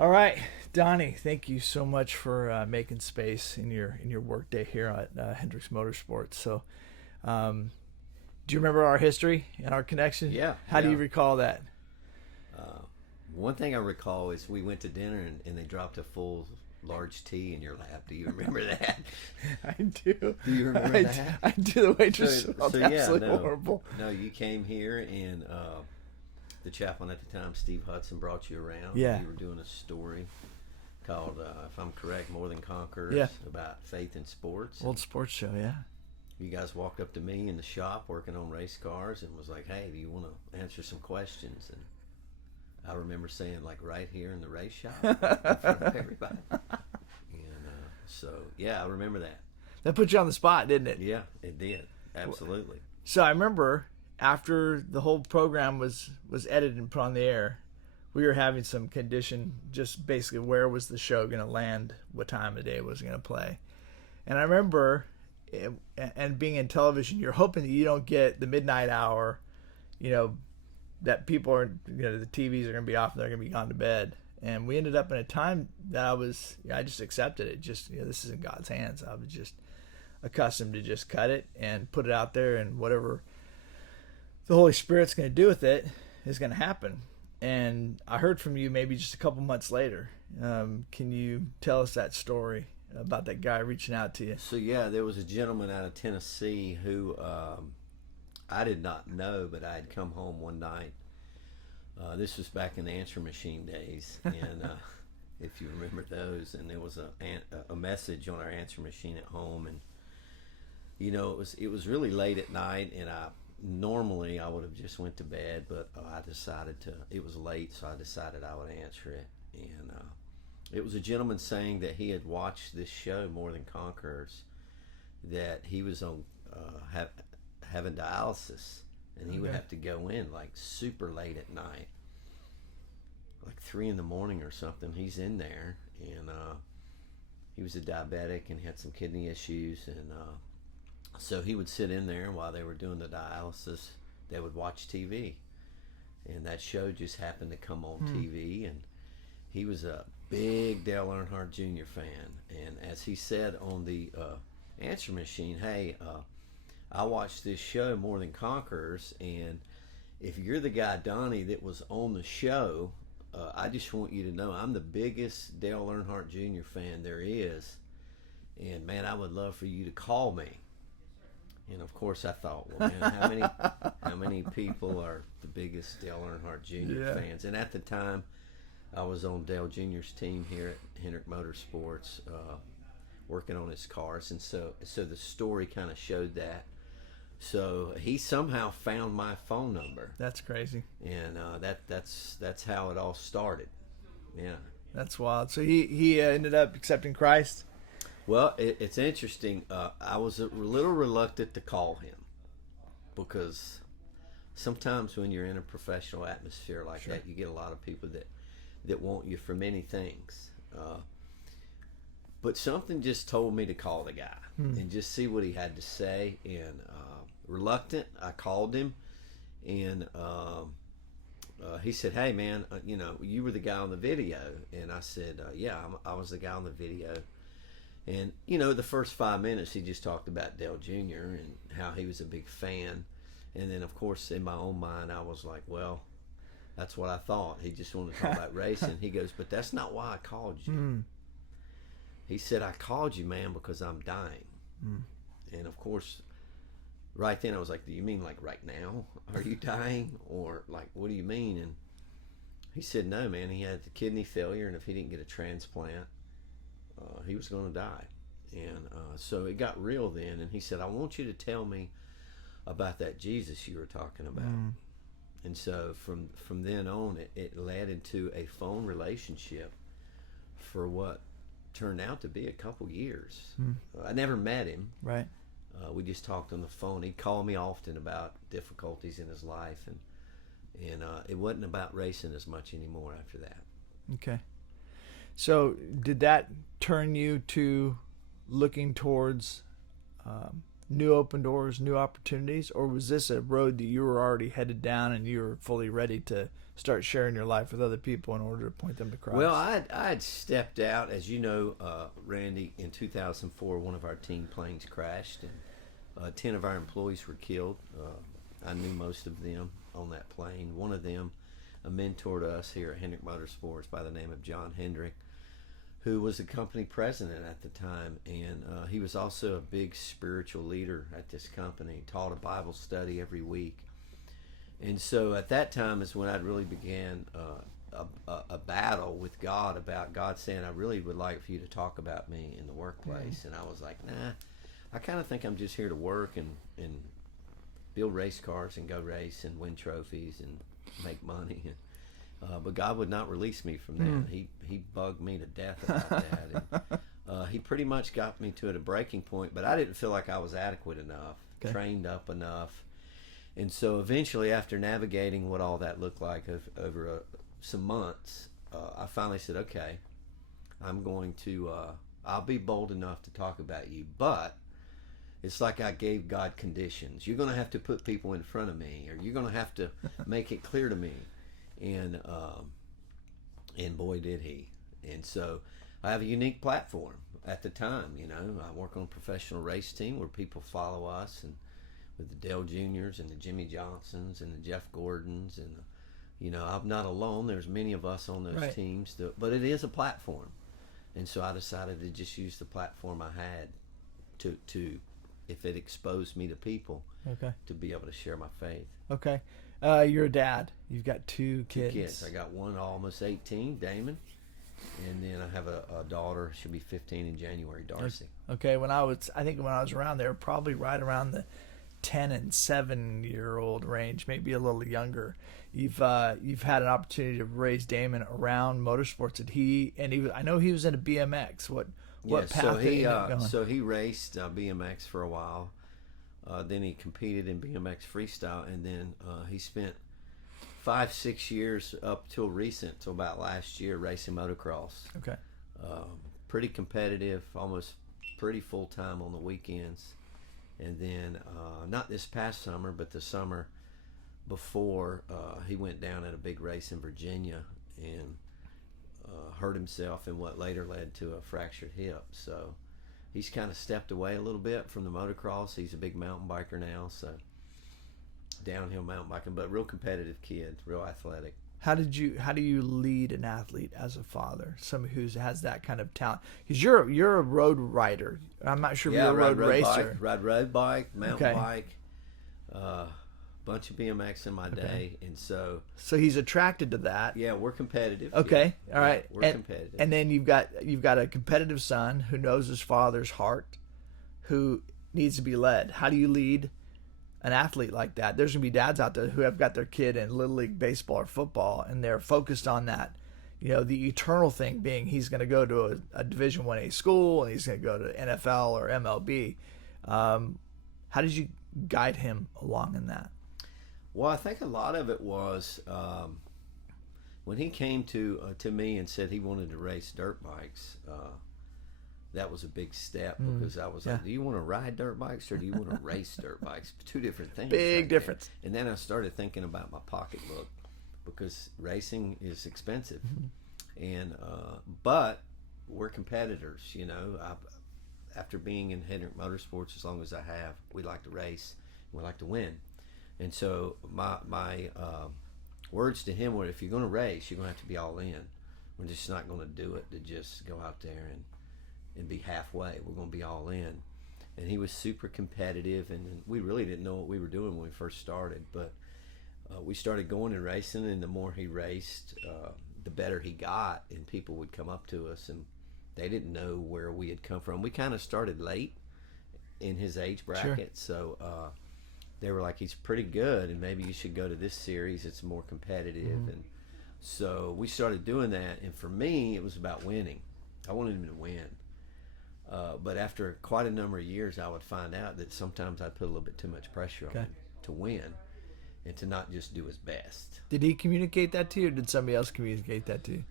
All right, Donnie, thank you so much for making space in your work day here at Hendrick Motorsports. So, um, do you remember our history and our connection? Yeah, How do yeah. you recall that? Uh, One thing I recall is we went to dinner and they dropped a full large tea in your lap. Do you remember that? I do. Do you remember that? I do. The waitress So, smelled so yeah, absolutely no, horrible. no. You came here and the chaplain at the time, Steve Hudson, brought you around. Yeah. You were doing a story called, if I'm correct, More Than Conquerors, Yeah. about faith in sports. Old sports show, yeah. You guys walked up to me in the shop working on race cars and was like, "Hey, do you want to answer some questions?" And I remember saying, like, right here in the race shop in front of everybody. And so, yeah, I remember that. That put you on the spot, didn't it? Yeah, it did. Absolutely. So I remember after the whole program was edited and put on the air, we were having some condition, just basically where was the show going to land, what time of day was it going to play. And I remember, and being in television, you're hoping that you don't get the midnight hour, that people are, the TVs are going to be off and they're going to be gone to bed. And we ended up in a time that I just accepted it. Just, this is in God's hands. I was just accustomed to just cut it and put it out there, and whatever the Holy Spirit's going to do with it is going to happen. And I heard from you maybe just a couple months later. Can you tell us that story about that guy reaching out to you? So, yeah, there was a gentleman out of Tennessee who I did not know, but I had come home one night. This was back in the answer machine days, and if you remember those, and there was a message on our answer machine at home, and it was really late at night, and normally I would have just went to bed, but I decided to. It was late, so I decided I would answer it, and it was a gentleman saying that he had watched this show, More Than Conquerors, that he was on having dialysis, and he would have to go in like super late at night, like 3 in the morning or something. He's in there, and he was a diabetic and had some kidney issues, and so he would sit in there while they were doing the dialysis. They would watch TV, and that show just happened to come on TV, and he was a big Dale Earnhardt Jr. fan, and as he said on the answer machine, "Hey, I watched this show, More Than Conquerors, and if you're the guy, Donnie, that was on the show, I just want you to know I'm the biggest Dale Earnhardt Jr. fan there is, and man, I would love for you to call me." And of course, I thought, well, man, how many people are the biggest Dale Earnhardt Jr. fans? And at the time, I was on Dale Jr.'s team here at Hendrick Motorsports, working on his cars, and so the story kind of showed that. So he somehow found my phone number. That's crazy. And that's how it all started. Yeah. That's wild. So he ended up accepting Christ. Well, it's interesting. I was a little reluctant to call him because sometimes when you're in a professional atmosphere like that, you get a lot of people that want you for many things. But something just told me to call the guy and just see what he had to say. And reluctant, I called him, and he said, "Hey, man, you were the guy on the video." And I said, "Yeah, I was the guy on the video." And, the first 5 minutes, he just talked about Dale Jr. and how he was a big fan. And then, of course, in my own mind, I was like, well, that's what I thought. He just wanted to talk about racing. He goes, "But that's not why I called you." He said, "I called you, man, because I'm dying." And, of course, right then I was like, "Do you mean like right now? Are you dying? Or like, what do you mean?" And he said, "No, man, he had kidney failure, and if he didn't get a transplant, he was going to die." And so it got real then, and he said, "I want you to tell me about that Jesus you were talking about." And so from then on, it led into a phone relationship for what turned out to be a couple years. I never met him. Right. We just talked on the phone. He'd call me often about difficulties in his life, and it wasn't about racing as much anymore after that. Okay. So did that turn you to looking towards new open doors, new opportunities, or was this a road that you were already headed down and you were fully ready to start sharing your life with other people in order to point them to Christ? Well, I'd stepped out, as you know, Randy, in 2004. One of our team planes crashed, and 10 of our employees were killed. I knew most of them on that plane. One of them, a mentor to us here at Hendrick Motorsports by the name of John Hendrick, who was the company president at the time, and he was also a big spiritual leader at this company, taught a Bible study every week. And so at that time is when I really began a battle with God about God saying, I really would like for you to talk about me in the workplace. And I was like, nah, I kind of think I'm just here to work and build race cars and go race and win trophies and make money. But God would not release me from that. He bugged me to death about that. And, he pretty much got me to a breaking point, but I didn't feel like I was adequate enough, trained up enough. And so eventually, after navigating what all that looked like over some months, I finally said, okay, I'm going to, I'll be bold enough to talk about you, but it's like I gave God conditions. You're going to have to put people in front of me, or you're going to have to make it clear to me. And boy, did he. And so I have a unique platform at the time. You know, I work on a professional race team where people follow us, and with the Dale Juniors and the Jimmy Johnsons and the Jeff Gordons, and you know, I'm not alone. There's many of us on those teams, but it is a platform, and so I decided to just use the platform I had to if it exposed me to people, to be able to share my faith. Okay, you're a dad. You've got two kids. 2 kids. I got one almost 18, Damon, and then I have a daughter. She'll be 15 in January, Darcy. Okay, I think when I was around there, probably right around the 10 and 7-year-old range, maybe a little younger. You've had an opportunity to raise Damon around motorsports. I know he was into BMX. What path did he end up going? So he raced BMX for a while. Then he competed in BMX freestyle, and then he spent 5-6 years up till about last year, racing motocross. Okay. Pretty competitive, almost pretty full time on the weekends. And then, not this past summer, but the summer before, he went down at a big race in Virginia and hurt himself in what later led to a fractured hip. So he's kind of stepped away a little bit from the motocross. He's a big mountain biker now, so downhill mountain biking, but real competitive kid, real athletic. How do you lead an athlete as a father, someone who has that kind of talent? Because you're a road rider. I'm not sure if you're a road racer. Ride road bike, mountain bike, bunch of BMX in my day, and so he's attracted to that. Yeah, we're competitive. Okay, yeah. All right, we're competitive. And then you've got a competitive son who knows his father's heart, who needs to be led. How do you lead an athlete like that? There's gonna be dads out there who have got their kid in little league baseball or football, and they're focused on that, you know, the eternal thing being he's going to go to a Division 1A school and he's going to go to NFL or MLB. How did you guide him along in that? Well, I think a lot of it was when he came to me and said he wanted to race dirt bikes. That was a big step, because I was like, do you want to ride dirt bikes or do you want to race dirt bikes? Two different things. Big difference. And then I started thinking about my pocketbook, because racing is expensive. And but we're competitors, you know. After being in Hendrick Motorsports as long as I have, we like to race and we like to win. And so my words to him were, if you're going to race, you're going to have to be all in. We're just not going to do it to just go out there and be halfway. We're going to be all in. And he was super competitive, and we really didn't know what we were doing when we first started, but we started going and racing, and the more he raced, the better he got, and people would come up to us and they didn't know where we had come from. We kind of started late in his age bracket. Sure. So they were like, he's pretty good, and maybe you should go to this series, it's more competitive. And so we started doing that, and for me it was about winning. I wanted him to win. But after quite a number of years, I would find out that sometimes I'd put a little bit too much pressure on him to win and to not just do his best. Did he communicate that to you, or did somebody else communicate that to you?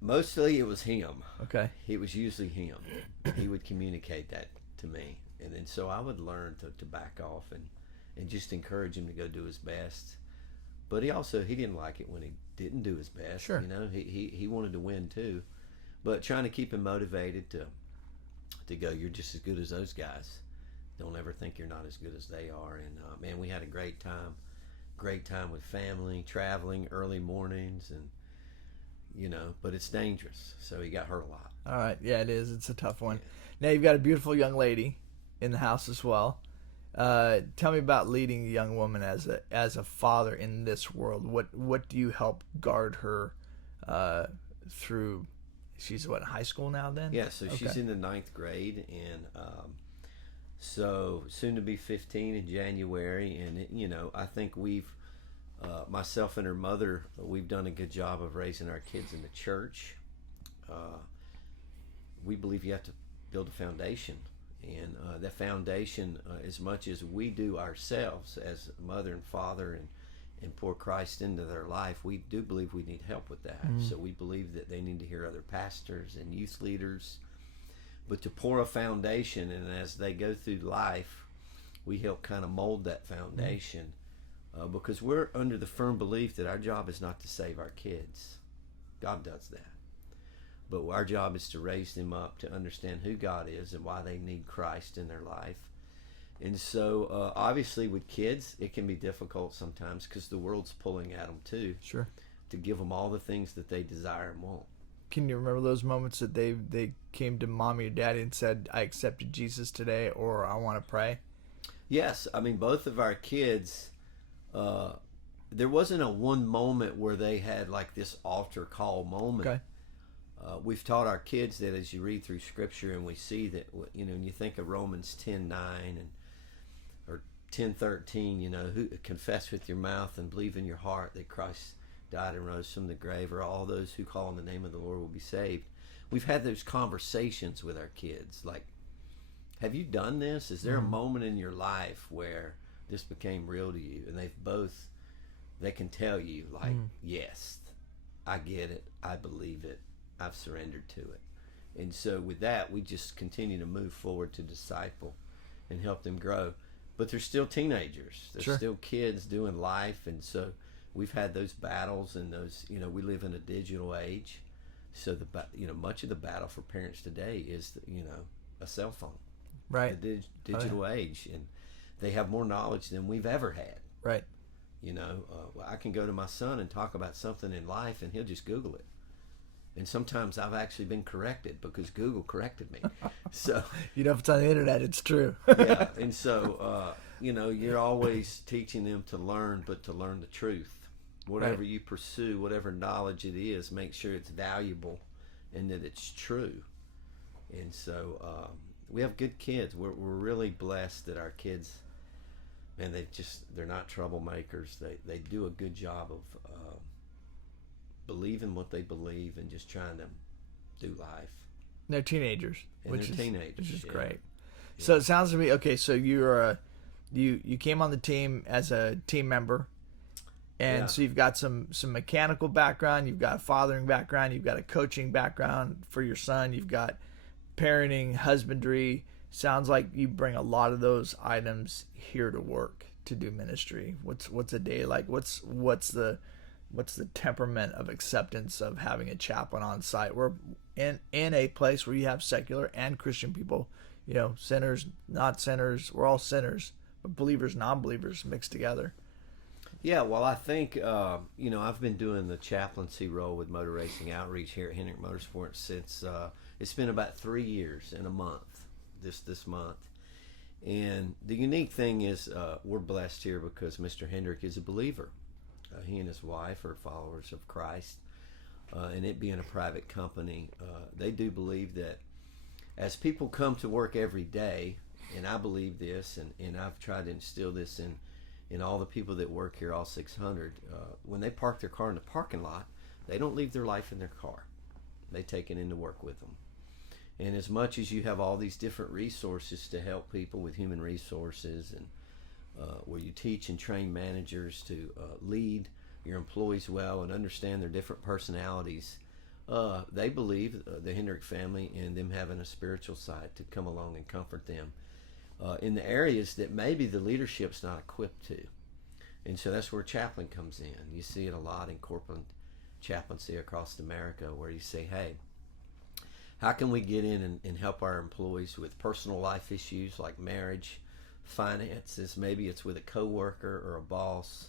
Mostly it was him. Okay. It was usually him. He would communicate that to me. And then so I would learn to back off and just encourage him to go do his best. but he didn't like it when he didn't do his best. Sure. He wanted to win too, but trying to keep him motivated to go, you're just as good as those guys. Don't ever think you're not as good as they are. And man, we had a great time with family, traveling early mornings, and but it's dangerous. So he got hurt a lot. All right, yeah, it is. It's a tough one. Now you've got a beautiful young lady in the house as well. Tell me about leading a young woman as a father in this world. What do you help guard her through? She's what, high school now then? Yeah, so she's in the 9th grade, and so soon to be 15 in January. And I think we've myself and her mother, we've done a good job of raising our kids in the church. We believe you have to build a foundation. And that foundation, as much as we do ourselves as mother and father and pour Christ into their life, we do believe we need help with that. Mm-hmm. So we believe that they need to hear other pastors and youth leaders. But to pour a foundation, and as they go through life, we help kind of mold that foundation. Because we're under the firm belief that our job is not to save our kids. God does that. But our job is to raise them up to understand who God is and why they need Christ in their life. And so, obviously, with kids, it can be difficult sometimes because the world's pulling at them too. Sure. To give them all the things that they desire and want. Can you remember those moments that they came to mommy or daddy and said, "I accepted Jesus today," or "I want to pray"? Yes. I mean, both of our kids, there wasn't a one moment where they had like this altar call moment. Okay. We've taught our kids that as you read through Scripture and we see that, when you think of Romans 10:9 or 10:13, who confess with your mouth and believe in your heart that Christ died and rose from the grave, or all those who call on the name of the Lord will be saved. We've had those conversations with our kids. Like, have you done this? Is there a moment in your life where this became real to you? And they can tell you, like, yes, I get it. I believe it. I've surrendered to it. And so with that, we just continue to move forward to disciple and help them grow. But they're still teenagers. They're still kids doing life. And so we've had those battles, and those, we live in a digital age. So much of the battle for parents today is, a cell phone. Right. The digital age. And they have more knowledge than we've ever had. Right. I can go to my son and talk about something in life, and he'll just Google it. And sometimes I've actually been corrected because Google corrected me. So if it's on the internet, it's true. Yeah, and so you're always teaching them to learn, but to learn the truth. Whatever you pursue, whatever knowledge it is, make sure it's valuable and that it's true. And so we have good kids. We're really blessed that our kids, man, they're not troublemakers. They do a good job of believing what they believe and just trying to do life. They're teenagers, which is great. Yeah. So it sounds to me, okay, so you came on the team as a team member, and so you've got some mechanical background, you've got a fathering background, you've got a coaching background for your son, you've got parenting, husbandry. Sounds like you bring a lot of those items here to work to do ministry. What's a day like? What's the temperament of acceptance of having a chaplain on site? We're in a place where you have secular and Christian people, sinners, not sinners. We're all sinners, but believers, non-believers mixed together. Yeah, well, I think, I've been doing the chaplaincy role with Motor Racing Outreach here at Hendrick Motorsports since it's been about 3 years and a month, this month. And the unique thing is we're blessed here because Mr. Hendrick is a believer. He and his wife are followers of Christ, and it being a private company, they do believe that as people come to work every day, and I believe this, and I've tried to instill this in all the people that work here, all 600, when they park their car in the parking lot, they don't leave their life in their car. They take it into work with them. And as much as you have all these different resources to help people with human resources, and where you teach and train managers to lead your employees well and understand their different personalities, they believe, the Hendrick family, in them having a spiritual side to come along and comfort them in the areas that maybe the leadership's not equipped to. And so that's where Chaplain comes in. You see it a lot in corporate chaplaincy across America, where you say, hey, how can we get in and help our employees with personal life issues like marriage, finances? Maybe it's with a coworker or a boss.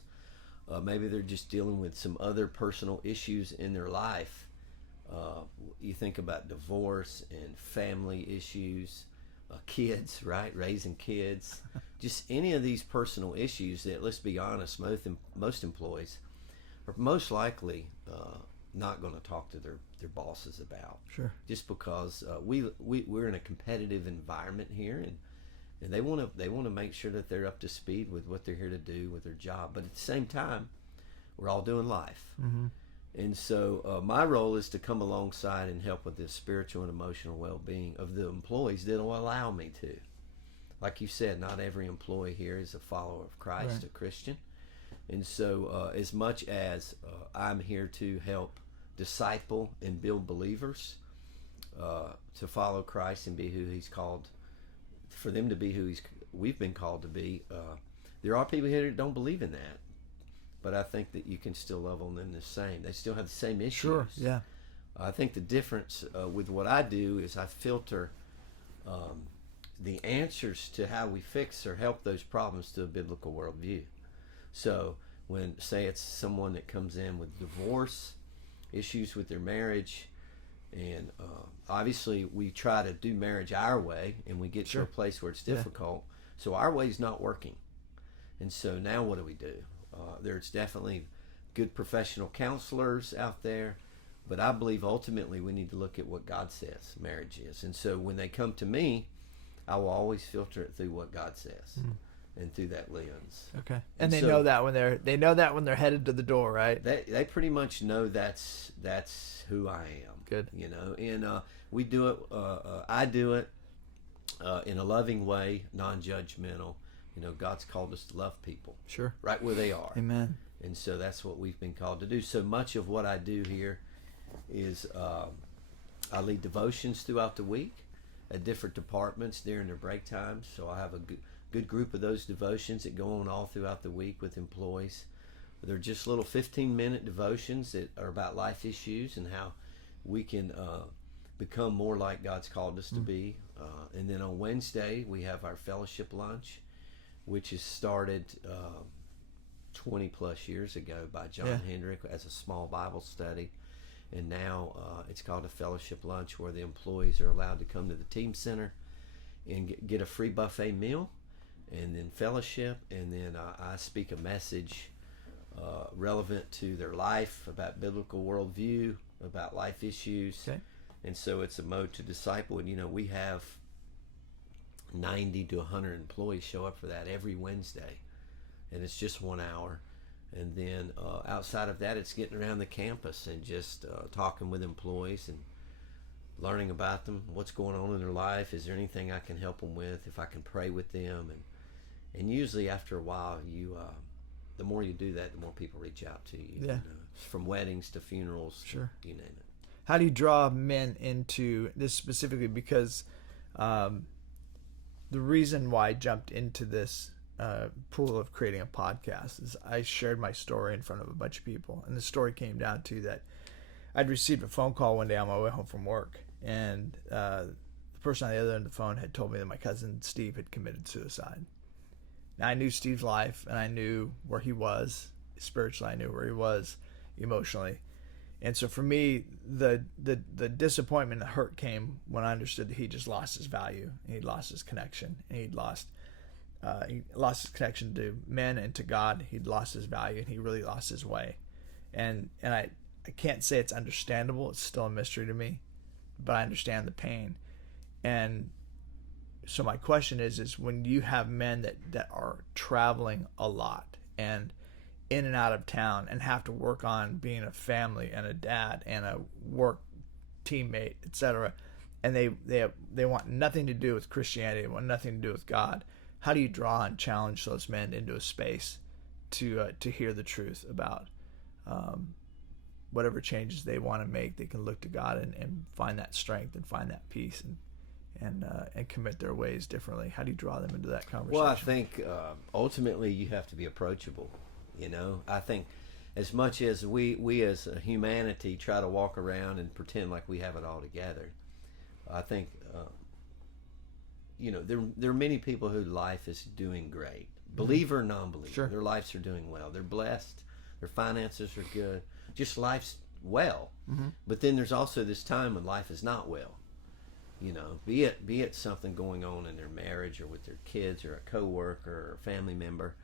Maybe they're just dealing with some other personal issues in their life. You think about divorce and family issues, kids, right? Raising kids. Just any of these personal issues that, let's be honest, most employees are most likely not going to talk to their bosses about. Sure. Just because we're in a competitive environment here, and they want to make sure that they're up to speed with what they're here to do with their job. But at the same time, we're all doing life. Mm-hmm. And so my role is to come alongside and help with the spiritual and emotional well-being of the employees that will allow me to. Like you said, not every employee here is a follower of Christ, right. A Christian. And so as much as I'm here to help disciple and build believers to follow Christ and be who he's called, for them to be who we've been called to be, there are people here that don't believe in that. But I think that you can still love on them the same. They still have the same issues. Sure, yeah. I think the difference with what I do is I filter the answers to how we fix or help those problems to a biblical worldview. So when, say, it's someone that comes in with divorce, issues with their marriage, and obviously we try to do marriage our way, and we get to a place where it's difficult. Yeah. So our way's not working. And so now what do? There's definitely good professional counselors out there, but I believe ultimately we need to look at what God says marriage is. And so when they come to me, I will always filter it through what God says and through that lens. Okay. And they know that when they're headed to the door, right? They pretty much know that's who I am. Good. You know, and we do it. I do it in a loving way, non-judgmental. You know, God's called us to love people. Sure. Right where they are. Amen. And so that's what we've been called to do. So much of what I do here is I lead devotions throughout the week at different departments during their break times. So I have a good group of those devotions that go on all throughout the week with employees. They're just little 15-minute devotions that are about life issues and how we can become more like God's called us to be. And then on Wednesday, we have our fellowship lunch, which is started 20 plus years ago by John Hendrick as a small Bible study. And now it's called a fellowship lunch, where the employees are allowed to come to the team center and get a free buffet meal and then fellowship. And then I speak a message relevant to their life, about biblical worldview, about life issues. Okay. And so it's a mode to disciple. And, you know, we have 90 to 100 employees show up for that every Wednesday, and it's just 1 hour. And then outside of that, it's getting around the campus and just talking with employees and learning about them, what's going on in their life, is there anything I can help them with, if I can pray with them. And usually after a while, the more you do that, the more people reach out to you. You know, from weddings to funerals, you name it. How do you draw men into this specifically? Because the reason why I jumped into this pool of creating a podcast is I shared my story in front of a bunch of people, and the story came down to that I'd received a phone call one day on my way home from work, and the person on the other end of the phone had told me that my cousin Steve had committed suicide. Now, I knew Steve's life, and I knew where he was spiritually. I knew where he was emotionally. And so for me, the disappointment and the hurt came when I understood that he just lost his value, and he'd lost his connection, and he lost his connection to men and to God. He'd lost his value, and he really lost his way. And I can't say it's understandable. It's still a mystery to me, but I understand the pain. And so my question is when you have men that are traveling a lot and in and out of town and have to work on being a family and a dad and a work teammate, etc., and they want nothing to do with Christianity, they want nothing to do with God, how do you draw and challenge those men into a space to hear the truth about whatever changes they want to make? They can look to God and find that strength and find that peace and commit their ways differently. How do you draw them into that conversation? Well, I think ultimately you have to be approachable. You know, I think as much as we as a humanity try to walk around and pretend like we have it all together, I think you know, there are many people whose life is doing great, believer or non-believer. Sure. Their lives are doing well. They're blessed. Their finances are good. Just life's well. But then there's also this time when life is not well. You know, be it something going on in their marriage or with their kids or a coworker or a family member.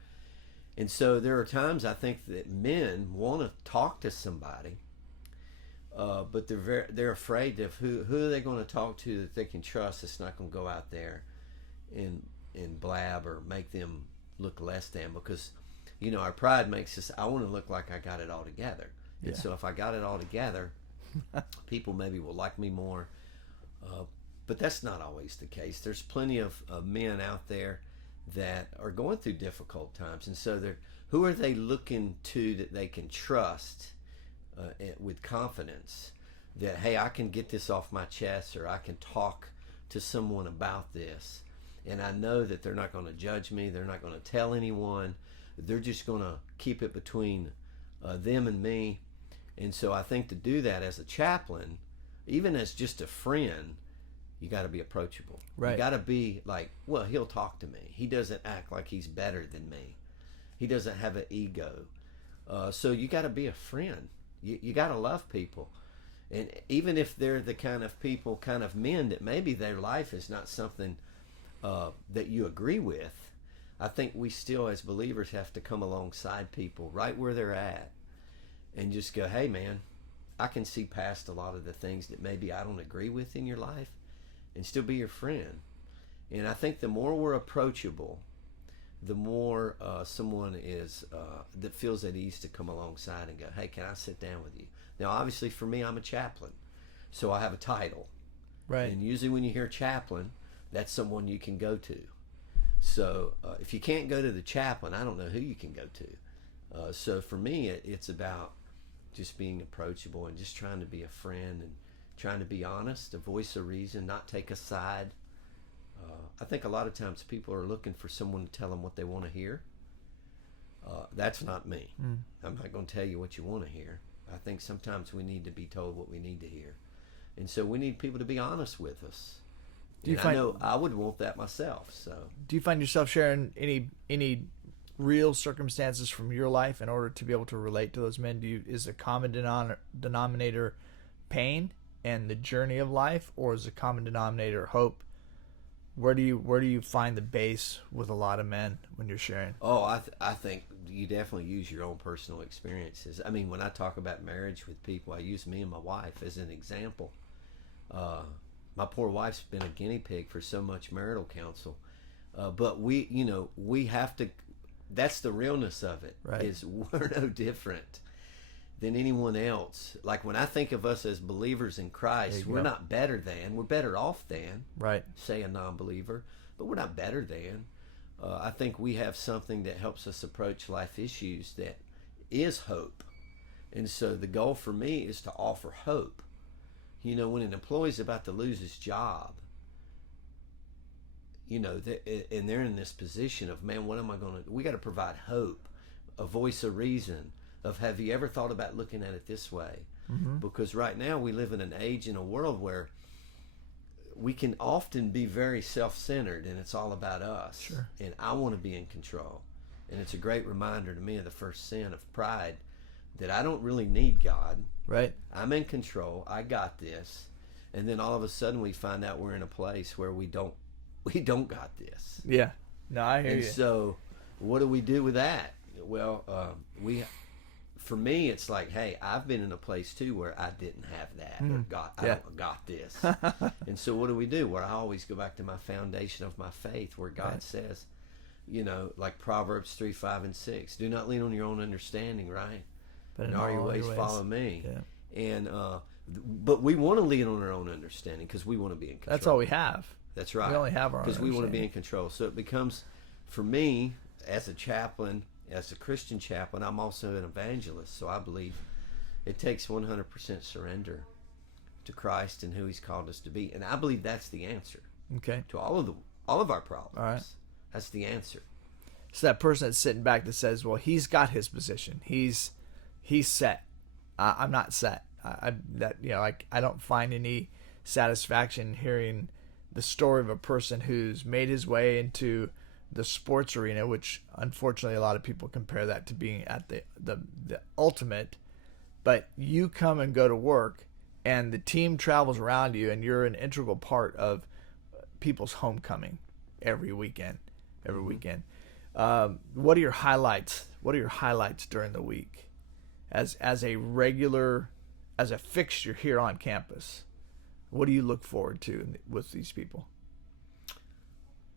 And so there are times I think that men want to talk to somebody, but they're afraid of who are they going to talk to that they can trust that's not going to go out there and blab or make them look less than, because, you know, our pride makes us, I want to look like I got it all together. Yeah. And so if I got it all together, people maybe will like me more. But that's not always the case. There's plenty of men out there that are going through difficult times. And so who are they looking to that they can trust with confidence that, hey, I can get this off my chest, or I can talk to someone about this. And I know that they're not going to judge me. They're not going to tell anyone. They're just going to keep it between them and me. And so I think to do that as a chaplain, even as just a friend, you got to be approachable. Right. You got to be like, well, he'll talk to me. He doesn't act like he's better than me. He doesn't have an ego. So you got to be a friend. You got to love people. And even if they're the kind of men that maybe their life is not something that you agree with, I think we still as believers have to come alongside people right where they're at and just go, hey man, I can see past a lot of the things that maybe I don't agree with in your life, and still be your friend. And I think the more we're approachable, the more someone is that feels at ease to come alongside and go, hey, can I sit down with you? Now, obviously, for me, I'm a chaplain, so I have a title. Right. And usually when you hear chaplain, that's someone you can go to. So if you can't go to the chaplain, I don't know who you can go to. So for me, it's about just being approachable and just trying to be a friend and trying to be honest, a voice of reason, not take a side. I think a lot of times people are looking for someone to tell them what they want to hear. That's not me. I'm not going to tell you what you want to hear. I think sometimes we need to be told what we need to hear. And so we need people to be honest with us. I know I would want that myself. So, do you find yourself sharing any real circumstances from your life in order to be able to relate to those men? Is the common denominator pain and the journey of life, or is the common denominator hope? Where do you find the base with a lot of men when you're sharing? Oh, I think you definitely use your own personal experiences. I mean, when I talk about marriage with people, I use me and my wife as an example. My poor wife's been a guinea pig for so much marital counsel, but we have to. That's the realness of it. Right. Is we're no different than anyone else. Like when I think of us as believers in Christ, we're not better than. We're better off than. Right. Say a non-believer, but we're not better than. I think we have something that helps us approach life issues that is hope, and so the goal for me is to offer hope. You know, when an employee's about to lose his job, you know, and they're in this position of, man, what am I going to do? We got to provide hope, a voice of reason, of have you ever thought about looking at it this way? Because right now we live in an age, in a world where we can often be very self-centered and it's all about us. Sure. And I want to be in control. And it's a great reminder to me of the first sin of pride, that I don't really need God. Right. I'm in control. I got this. And then all of a sudden we find out we're in a place where we don't got this. Yeah. No, I hear you. And so what do we do with that? Well, for me, it's like, hey, I've been in a place too where I didn't have that. Or I don't got this. And so what do we do? Well, I always go back to my foundation of my faith, where God says, you know, like Proverbs 3, 5, and 6, do not lean on your own understanding, right? But in all your ways follow me. Yeah. And but we want to lean on our own understanding because we want to be in control. That's all we have. That's right. We only have our own because we want to be in control. So it becomes, for me, as a chaplain, as a Christian chaplain, I'm also an evangelist. So I believe it takes 100% surrender to Christ and who He's called us to be, and I believe that's the answer. Okay. To all of our problems. All right. That's the answer. So that person that's sitting back that says, well, he's got his position. He's set. I'm not set. I don't find any satisfaction hearing the story of a person who's made his way into the sports arena, which unfortunately a lot of people compare that to being at the ultimate. But you come and go to work, and the team travels around you, and you're an integral part of people's homecoming every weekend. What are your highlights? What are your highlights during the week as a fixture here on campus? What do you look forward to with these people?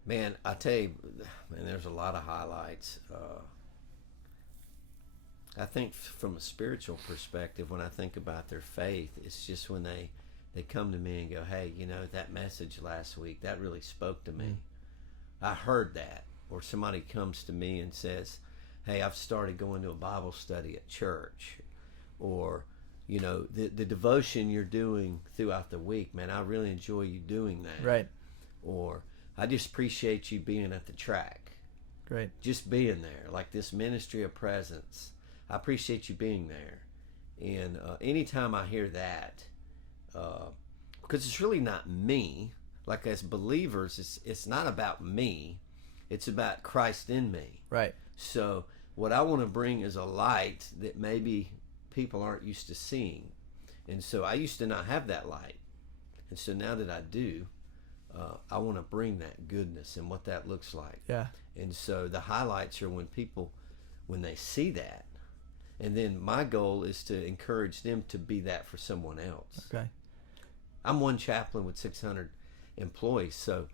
Man, I tell you, there's a lot of highlights. I think from a spiritual perspective, when I think about their faith, it's just when they come to me and go, hey, that message last week, that really spoke to me. I heard that. Or somebody comes to me and says, hey, I've started going to a Bible study at church. Or, the devotion you're doing throughout the week, man, I really enjoy you doing that. Right. Or, I just appreciate you being at the track. Great. Just being there, like this ministry of presence. I appreciate you being there. And anytime I hear that, because it's really not me. Like as believers, it's not about me. It's about Christ in me. Right. So what I want to bring is a light that maybe people aren't used to seeing. And so I used to not have that light. And so now that I do, I want to bring that goodness and what that looks like. Yeah. And so the highlights are when they see that. And then my goal is to encourage them to be that for someone else. Okay. I'm one chaplain with 600 employees, so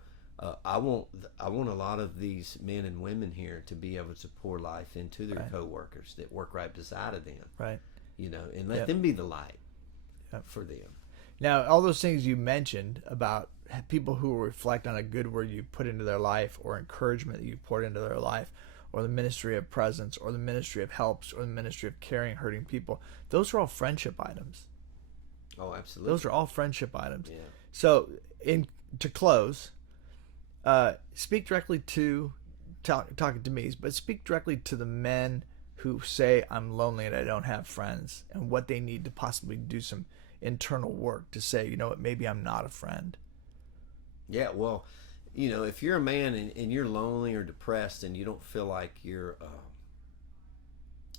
I want a lot of these men and women here to be able to pour life into their coworkers that work right beside of them. Right. And let them be the light for them. Now, all those things you mentioned about people who reflect on a good word you put into their life, or encouragement that you poured into their life, or the ministry of presence, or the ministry of helps, or the ministry of caring, hurting people, those are all friendship items. Oh, absolutely. Those are all friendship items. Yeah. So, to close, speak directly to, talking to me, but speak directly to the men who say, I'm lonely and I don't have friends, and what they need to possibly do some internal work to say, maybe I'm not a friend. Yeah, well, if you're a man and you're lonely or depressed and you don't feel like you're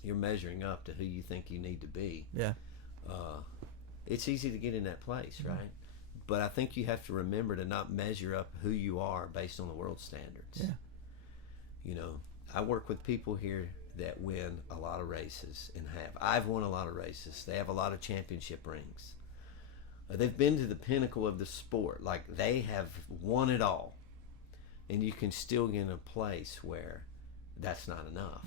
measuring up to who you think you need to be, it's easy to get in that place, right? But I think you have to remember to not measure up who you are based on the world standards. Yeah. I work with people here that win a lot of races and I've won a lot of races. They have a lot of championship rings. They've been to the pinnacle of the sport. Like, they have won it all. And you can still get in a place where that's not enough.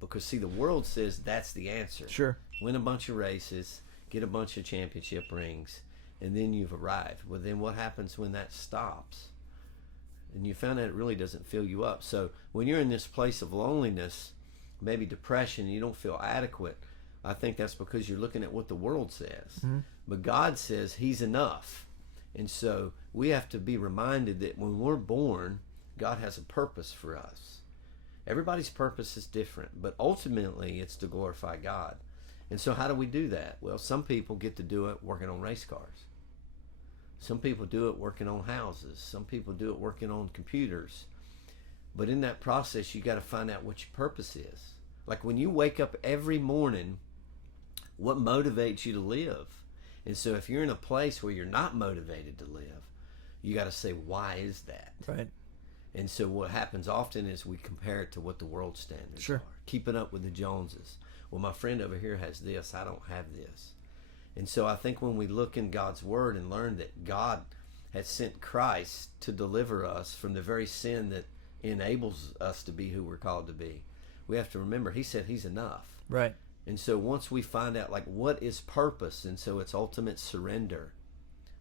Because, see, the world says that's the answer. Sure. Win a bunch of races, get a bunch of championship rings, and then you've arrived. Well, then what happens when that stops? And you found out it really doesn't fill you up. So when you're in this place of loneliness, maybe depression, you don't feel adequate, I think that's because you're looking at what the world says. But God says He's enough. And so we have to be reminded that when we're born, God has a purpose for us. Everybody's purpose is different, but ultimately it's to glorify God. And so how do we do that? Well, some people get to do it working on race cars. Some people do it working on houses. Some people do it working on computers. But in that process, you got to find out what your purpose is. Like when you wake up every morning, what motivates you to live? And so if you're in a place where you're not motivated to live, you got to say, why is that? Right. And so what happens often is we compare it to what the world standards are. Keeping up with the Joneses. Well, my friend over here has this, I don't have this. And so I think when we look in God's Word and learn that God has sent Christ to deliver us from the very sin that enables us to be who we're called to be, we have to remember He said He's enough. Right. And so once we find out, like, what is purpose, and so it's ultimate surrender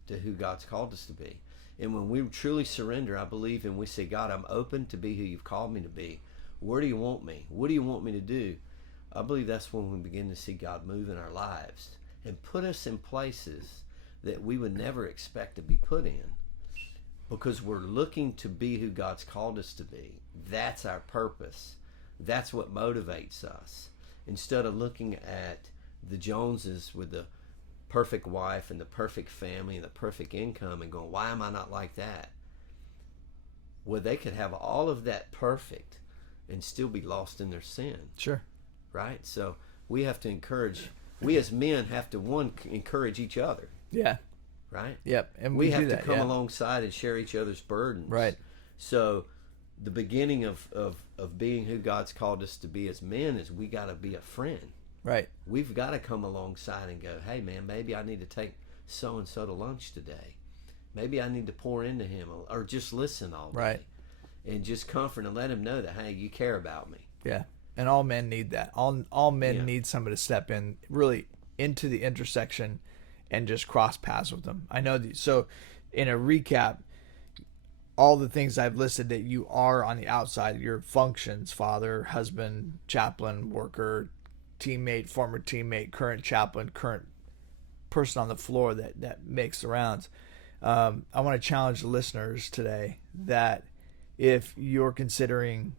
to who God's called us to be. And when we truly surrender, I believe, and we say, God, I'm open to be who You've called me to be. Where do You want me? What do You want me to do? I believe that's when we begin to see God move in our lives and put us in places that we would never expect to be put in, because we're looking to be who God's called us to be. That's our purpose. that's what motivates us. Instead of looking at the Joneses with the perfect wife and the perfect family and the perfect income and going, why am I not like that? Well, they could have all of that perfect and still be lost in their sin. Sure. Right? So we have to encourage, we as men have to, one, encourage each other. Yeah. Right? Yep. And we we have do to that, come alongside and share each other's burdens. Right. So the beginning of being who God's called us to be as men is we got to be a friend. Right. We've got to come alongside and go, hey, man, maybe I need to take so-and-so to lunch today. Maybe I need to pour into him or just listen all day. Right. And just comfort and let him know that, hey, you care about me. Yeah. And all men need that. All men need somebody to step in really into the intersection and just cross paths with them. I know that. So in a recap, all the things I've listed that you are on the outside, your functions, father, husband, chaplain, worker, teammate, former teammate, current chaplain, current person on the floor that makes the rounds. I want to challenge the listeners today that if you're considering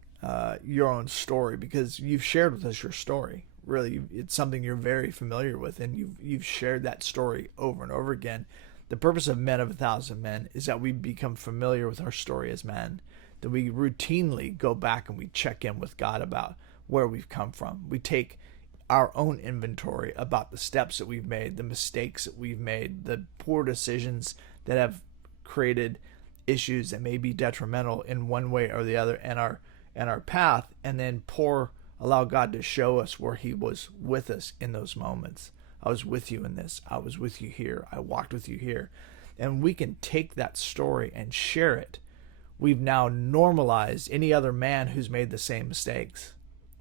your own story, because you've shared with us your story, really, it's something you're very familiar with, and you've shared that story over and over again. The purpose of Men of 1,000 Men is that we become familiar with our story as men, that we routinely go back and we check in with God about where we've come from. We take our own inventory about the steps that we've made, the mistakes that we've made, the poor decisions that have created issues that may be detrimental in one way or the other and our path, and then allow God to show us where he was with us in those moments. I was with you in this. I was with you here. I walked with you here. And we can take that story and share it. We've now normalized any other man who's made the same mistakes.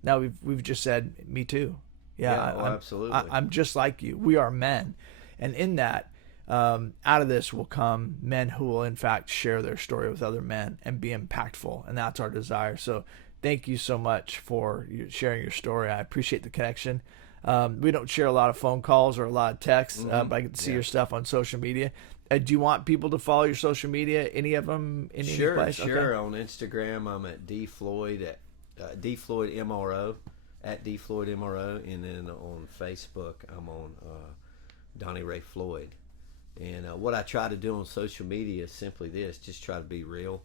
Now we've just said, me too. Yeah, absolutely. I'm just like you. We are men. And in that, out of this will come men who will in fact share their story with other men and be impactful. And that's our desire. So thank you so much for sharing your story. I appreciate the connection. We don't share a lot of phone calls or a lot of texts, but I get to see your stuff on social media. Do you want people to follow your social media? Any of them in any place? Sure. Okay. On Instagram, I'm at D Floyd MRO, at D Floyd MRO, and then on Facebook, I'm on Donnie Ray Floyd. And what I try to do on social media is simply this: just try to be real.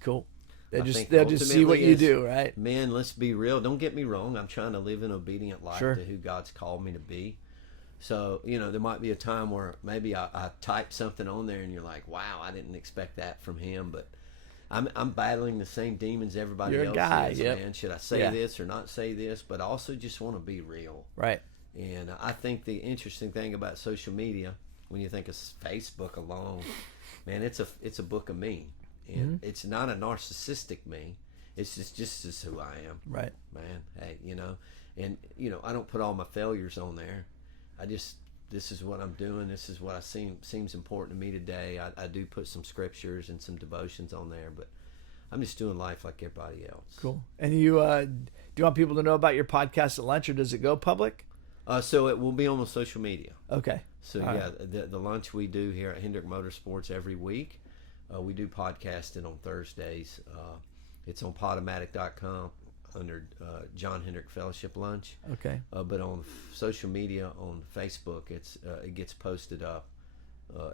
Cool. They'll just see what you do, right? Men, let's be real. Don't get me wrong. I'm trying to live an obedient life Sure. to who God's called me to be. So, there might be a time where maybe I type something on there and you're like, wow, I didn't expect that from him. But I'm battling the same demons everybody You're else a guy, is, yep. man. Should I say this or not say this? But I also just want to be real. Right. And I think the interesting thing about social media, when you think of Facebook alone, man, it's a book of me. And it's not a narcissistic me. It's just as who I am. Right. Man, hey, and I don't put all my failures on there. This is what I'm doing. This is what seems important to me today. I do put some scriptures and some devotions on there, but I'm just doing life like everybody else. Cool. And you, do you want people to know about your podcast at lunch, or does it go public? So it will be on the social media. Okay. So all right. The lunch we do here at Hendrick Motorsports every week. We do podcasting on Thursdays. It's on Podomatic.com under John Hendrick Fellowship Lunch. Okay. But on social media, on Facebook, it gets posted up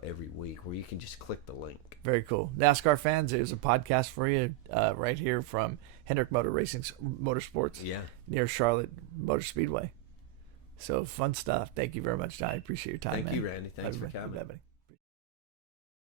every week where you can just click the link. Very cool. NASCAR fans, there's a podcast for you right here from Hendrick Motorsports. Yeah. Near Charlotte Motor Speedway. So fun stuff. Thank you very much, Johnny. Appreciate your time, man. Thank you, Randy. Thanks for coming. Bye, buddy.